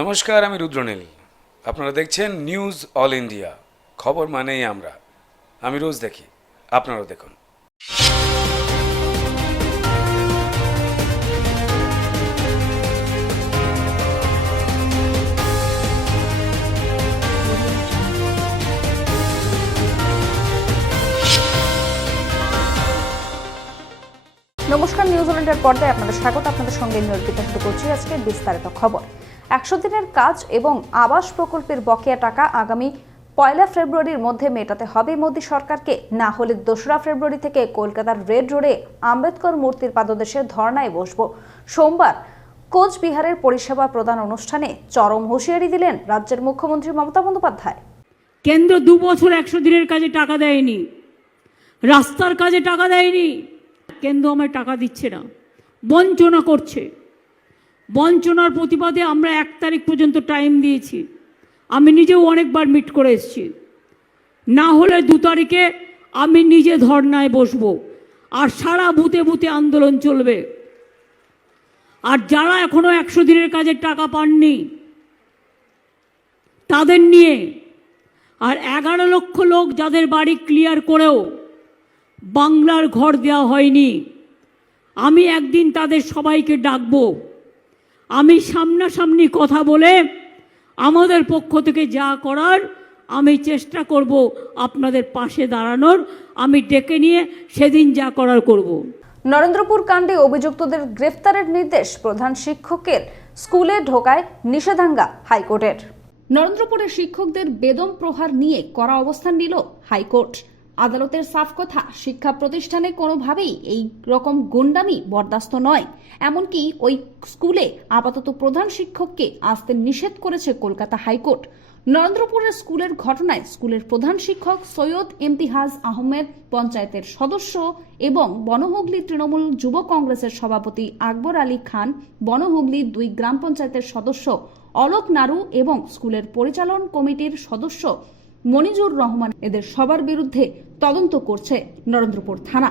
নমস্কার, আমি রুদ্রনীল। আপনারা দেখছেন নিউজ অল ইন্ডিয়া। খবর মানেই আমরা। আমি রোজ দেখি, আপনারাও দেখুন। নমস্কার, নিউজ অল ইন্ডিয়ার পর্দায় আপনাদের স্বাগত। আপনাদের সঙ্গে নির্বিতা শুরু করছি আজকে বিস্তারিত খবর। 100 দিনের কাজ এবং আবাস প্রকল্পের বকেয়া টাকা আগামী 1 ফেব্রুয়ারির মধ্যে মেটাতে হবে মোদী সরকারকে। না হলে 2 ফেব্রুয়ারি থেকে কলকাতার রেড রোডে আম্বেদকর মূর্তির পাদদেশে ধর্নায় বসব। সোমবার কোচবিহারের পরিষেবা প্রদান অনুষ্ঠানে চরম হুঁশিয়ারি দিলেন রাজ্যের মুখ্যমন্ত্রী মমতা বন্দ্যোপাধ্যায়। কেন্দ্র 2 বছর 100 দিনের কাজে টাকা দেয়নি, রাস্তার কাজে টাকা দেয়নি। কেন্দ্র আমায় টাকা দিচ্ছে না, বঞ্চনা করছে। বঞ্চনার প্রতিবাদে আমরা 1 তারিখ পর্যন্ত টাইম দিয়েছি। আমি নিজেও অনেকবার মিট করে এসেছি। না হলে 2 তারিখে আমি নিজে ধর্নায় বসবো, আর সারা বুথে বুথে আন্দোলন চলবে। আর যারা এখনো 100 দিনের কাজের টাকা পাননি তাদের নিয়ে, আর 11 লক্ষ লোক যাদের বাড়ি ক্লিয়ার করেও বাংলার ঘর দেওয়া হয়নি, আমি একদিন তাদের সবাইকে ডাকবো। আমি সামনাসামনি কথা বলে আমাদের পক্ষ থেকে যা করার আমি চেষ্টা করব আপনাদের পাশে দাঁড়ানোর। আমি ডেকে নিয়ে সেদিন যা করার করব। নরেন্দ্রপুর কাণ্ডে অভিযুক্তদের গ্রেফতারের নির্দেশ। প্রধান শিক্ষকের স্কুলে ঢোকায় নিষেধাজ্ঞা হাইকোর্টের। নরেন্দ্রপুরের শিক্ষকদের বেদম প্রহার নিয়ে কড়া অবস্থান নিল হাইকোর্ট। আদালতের সাফ কথা, শিক্ষা প্রতিষ্ঠানে কোনোভাবেই এই রকম গুন্ডামি বরদাস্ত নয়। এমনকি ওই স্কুলে আপাতত প্রধান শিক্ষককে আসতে নিষেধ করেছে কলকাতা হাইকোর্ট। নরেন্দ্রপুরের স্কুলের ঘটনায় স্কুলের প্রধান শিক্ষক সৈয়দ ইমতিহাজ আহমেদ, পঞ্চায়েতের সদস্য এবং বনহুগলি তৃণমূল যুব কংগ্রেসের সভাপতি আকবর আলী খান, বনহুগলি 2 গ্রাম পঞ্চায়েতের সদস্য অলোক নাড়ু এবং স্কুলের পরিচালন কমিটির সদস্য মনিজুর রহমান, এদের সবার বিরুদ্ধে তদন্ত করছে নরেন্দ্রপুর থানা।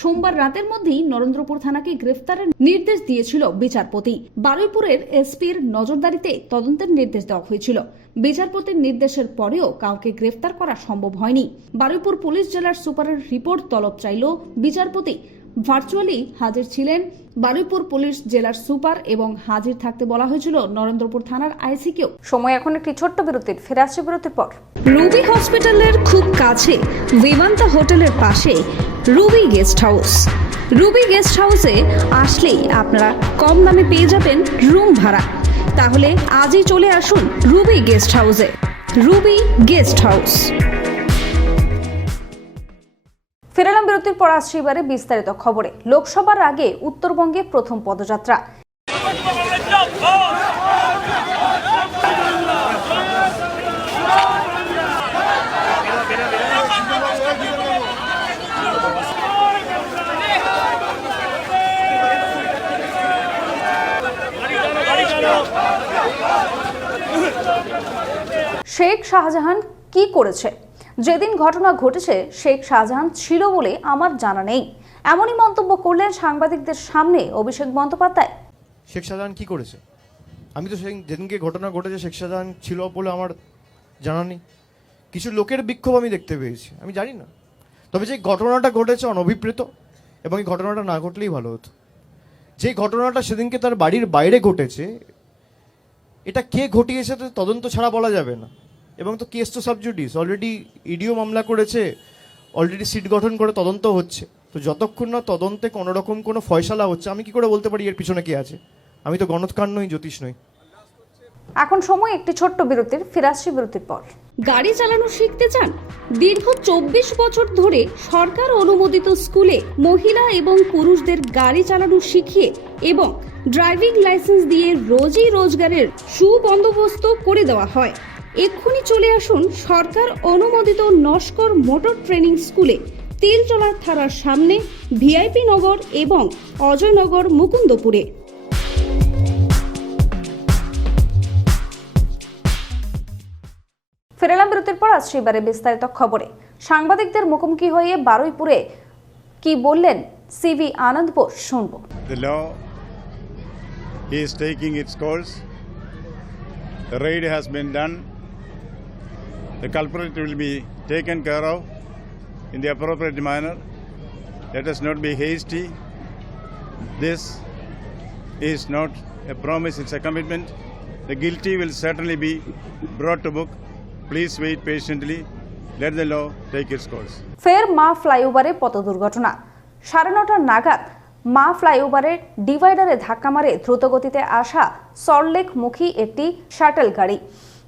সোমবার রাতের মধ্যেই নরেন্দ্রপুর থানাকে গ্রেফতারের নির্দেশ দিয়েছিল বিচারপতি। বারুইপুরের এসপির নজরদারিতে তদন্তের নির্দেশ দেওয়া হয়েছিল। বিচারপতির নির্দেশের পরেও কাউকে গ্রেফতার করা সম্ভব হয়নি। বারুইপুর পুলিশ জেলার সুপারের রিপোর্ট তলব চাইল বিচারপতি। ভার্চুয়ালি হাজির ছিলেন বারুইপুর পুলিশ জেলার সুপার এবং হাজির থাকতে বলা হয়েছিল নরেন্দ্রপুর থানার আইসিকেও। সময় এখন একটি ছোট্ট বিরতির। ফিরে আসছে বিরতির পর। রুবি হসপিটালের খুব কাছে বিমান্তা হোটেলের পাশে Ruby guest house. Ruby guest হাউসে আসলেই আপনারা কম দামে পেয়ে যাবেন রুম ভাড়া। তাহলে আজই চলে আসুন রুবি গেস্ট হাউসে। Ruby guest house. ফিরে এলাম বিরতির পর। আসছে এবারে বিস্তারিত খবরে। লোকসভার আগে উত্তরবঙ্গে প্রথম পদযাত্রা। শেখ শাহজাহান কি করেছে? যেদিন ঘটনা ঘটেছে শেখ শাহজাহান ছিল বলে আমার জানা নেই, এমনই মন্তব্য করলেন সাংবাদিকদের সামনে অভিষেক বন্দ্যোপাধ্যায়। শেখ শাহজাহান কি করেছে? আমি তো যেদিনকে ঘটনা ঘটেছে শেখ শাহজাহান ছিল বলে আমার জানা নেই। কিছু লোকের বিক্ষোভ আমি দেখতে পেয়েছি, আমি জানি না। তবে যে ঘটনাটা ঘটেছে অনভিপ্রেত, এবং এই ঘটনাটা না ঘটলেই ভালো হতো। যে ঘটনাটা সেদিনকে তার বাড়ির বাইরে ঘটেছে, এটা কে ঘটিয়েছে তো তদন্ত ছাড়া বলা যাবে না। এবং তো কেস তো সাবজুডিস, অলরেডি ইডিও মামলা করেছে, অলরেডি সিট গঠন করে তদন্ত হচ্ছে। তো যতক্ষণ না তদন্তে কোনো রকম কোনো ফয়সালা হচ্ছে, আমি কি করে বলতে পারি এর পিছনে কে আছে? আমি তো গণৎকার নই, জ্যোতিষ নই। এখন সময় একটি ছোট্ট বিরতির। ফিরে আসছি বিরতির পর। গাড়ি চালানো শিখতে চান? দীর্ঘ 24 বছর ধরে সরকার অনুমোদিত স্কুলে মহিলা এবং পুরুষদের গাড়ি চালানো শিখিয়ে এবং ড্রাইভিং লাইসেন্স দিয়ে রোজই রোজগারের সুবন্দোবস্ত করে দেওয়া হয়। এক্ষুনি চলে আসুন সরকার অনুমোদিত নস্কর মোটর ট্রেনিং স্কুলে, তিলচলার থানার সামনে, ভিআইপি নগর এবং অজয়নগর, মুকুন্দপুরে। ফিরে এলাম বিরতির পর। আসছে এবারে বিস্তারিত খবরে। সাংবাদিকদের মুখোমুখি হয়ে বারুইপুরে কি বললেন সিভি আনন্দ বোস, শুনবো। The law is taking its course The raid has been done. The culprit will be taken care of in the appropriate manner. Let us not be hasty. This is not a promise, it's a commitment. The guilty will certainly be brought to book. Please wait patiently. Let the law take its course. ফের মা ফ্লাইওভারে পথ দুর্ঘটনা 9:30 নাগাদ মা ফ্লাইওভারে ডিভাইডারে ধাক্কা মারে দ্রুতগতিতে আসা সল্টলেকমুখী একটি শাটল গাড়ি।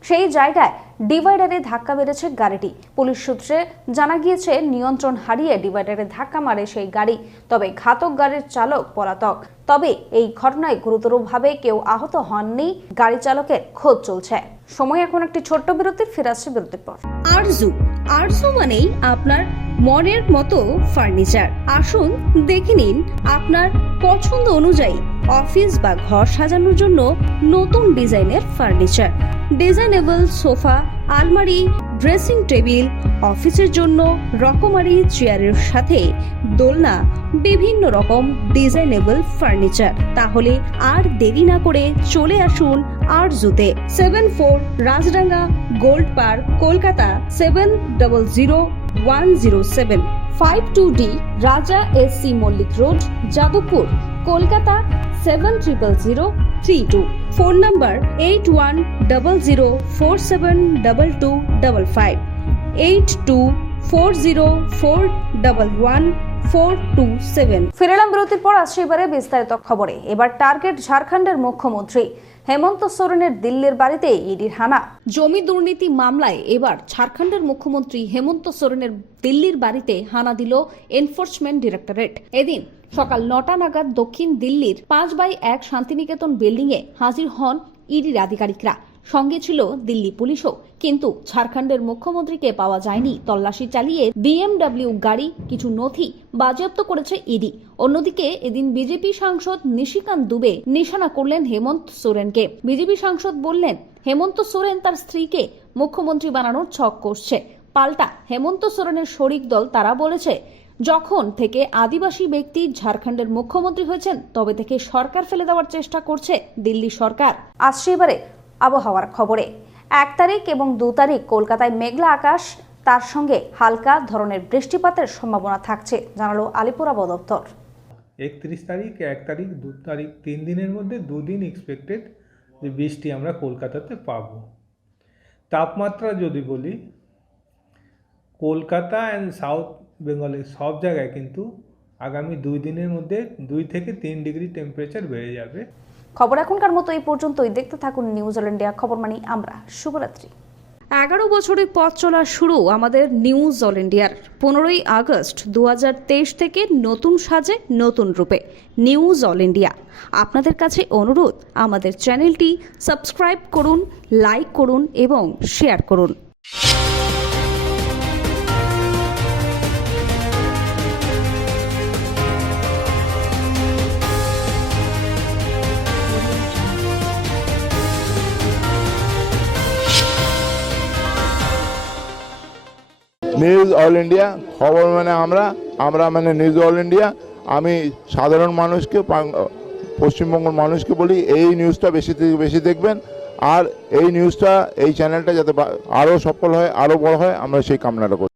সেই জায়গায় ডিভাইডারে ধাক্কা মেরেছে গাড়িটি। পুলিশ সূত্রে জানা গিয়েছে নিয়ন্ত্রণ হারিয়ে ডিভাইডারে ধাক্কা মারে সেই গাড়ি। তবে ঘাতক গাড়ির চালক পলাতক। তবে এই ঘটনায় গুরুতরভাবে কেউ আহত হননি। গাড়ি চালকের খোঁজ চলছে। সময় এখন একটি ছোট্ট বিরতির, ফিরে আসছে বিরতির পর। আরজু মানেই আপনার মনের মতো ফার্নিচার। আসুন দেখে নিন আপনার পছন্দ অনুযায়ী অফিস বা ঘর সাজানোর জন্য নতুন ডিজাইনের ফার্নিচার। ডিজাইনেবল সোফা, আলমারি, ড্রেসিং টেবিল, অফিসের জন্য রকমারি চেয়ারের সাথে দোলনা, বিভিন্ন রকম ডিজাইনেবল ফার্নিচার। তাহলে আর দেরি না করে চলে আসুন আরজুতে। 74 Rajdanga gold park, Kolkata 700107। 52D Raja SC Mallick road, Jadavpur, Kolkata 700032। Phone number 8100472255, 8240411427। ফিরে এলাম বিরতির পর। আসছে এবারে বিস্তারিত খবরে। এবার টার্গেট ঝাড়খণ্ডের মুখ্যমন্ত্রী হেমন্ত সোরেনের দিল্লির বাড়িতে ইডির হানা। জমি দুর্নীতি মামলায় এবার ঝাড়খণ্ডের মুখ্যমন্ত্রী হেমন্ত সোরেনের দিল্লির বাড়িতে হানা দিল এনফোর্সমেন্ট ডিরেক্টরেট। এদিন সকাল 9টা নাগাদ দক্ষিণ দিল্লির 5/1 শান্তিনিকেতন বিল্ডিং এ হাজির হন ইডির আধিকারিকরা। সঙ্গে ছিল দিল্লি পুলিশও। কিন্তু ঝাড়খণ্ডের মুখ্যমন্ত্রীকে পাওয়া যায়নি। তল্লাশি চালিয়ে BMW গাড়ি, কিছু নথি বাজেয়াপ্ত করেছে ইডি। অন্যদিকে এদিন বিজেপি সাংসদ নিশিকান্ত দুবে নিশানা করলেন হেমন্ত সোরেনকে। বিজেপি সাংসদ বললেন হেমন্ত সোরেন তার স্ত্রীকে মুখ্যমন্ত্রী বানানোর ছক কষছে। পাল্টা হেমন্ত সোরেনের শরিক দল তারা বলেছে, যখন থেকে আদিবাসী ব্যক্তি ঝাড়খণ্ডের মুখ্যমন্ত্রী হয়েছেন তবে থেকে সরকার ফেলে দেওয়ার চেষ্টা করছে দিল্লি সরকার। আসছে এবারে আবহাওয়ার খবরে। 1 তারিখ এবং 2 তারিখ কলকাতায় মেঘলা আকাশ, তার সঙ্গে হালকা ধরনের বৃষ্টিপাতের সম্ভাবনা থাকছে, জানালো আলিপুর আবহাওয়া দপ্তর। 31 তারিখ, 1 তারিখ, 2 তারিখ, 3 দিনের মধ্যে 2 দিন এক্সপেক্টেড যে বৃষ্টি আমরা কলকাতাতে পাবো। তাপমাত্রা যদি বলি, কলকাতা অ্যান্ড সাউথ বেঙ্গলের সব জায়গায় কিন্তু আগামী 2 দিনের মধ্যে 2 থেকে 3 ডিগ্রি টেম্পারেচার বেড়ে যাবে। খবর এখনকার মতো এই পর্যন্তই। দেখতে থাকুন নিউজ অল ইন্ডিয়া। খবর মানি আমরা। শুভরাত্রি। 11 বছরের পথ চলা শুরু আমাদের নিউজ অল ইন্ডিয়ার। 15ই আগস্ট 2023 থেকে নতুন সাজে নতুন রূপে নিউজ অল ইন্ডিয়া। আপনাদের কাছে অনুরোধ, আমাদের চ্যানেলটি সাবস্ক্রাইব করুন, লাইক করুন এবং শেয়ার করুন। নিউজ অল ইন্ডিয়া, খবর মানে আমরা মানে নিউজ অল ইন্ডিয়া। আমি সাধারণ মানুষকে, পশ্চিমবঙ্গের মানুষকে বলি, এই নিউজটা বেশি থেকে বেশি দেখবেন। আর এই নিউজটা, এই চ্যানেলটা যাতে আরও সফল হয়, আরও বড় হয়, আমরা সেই কামনাটা করি।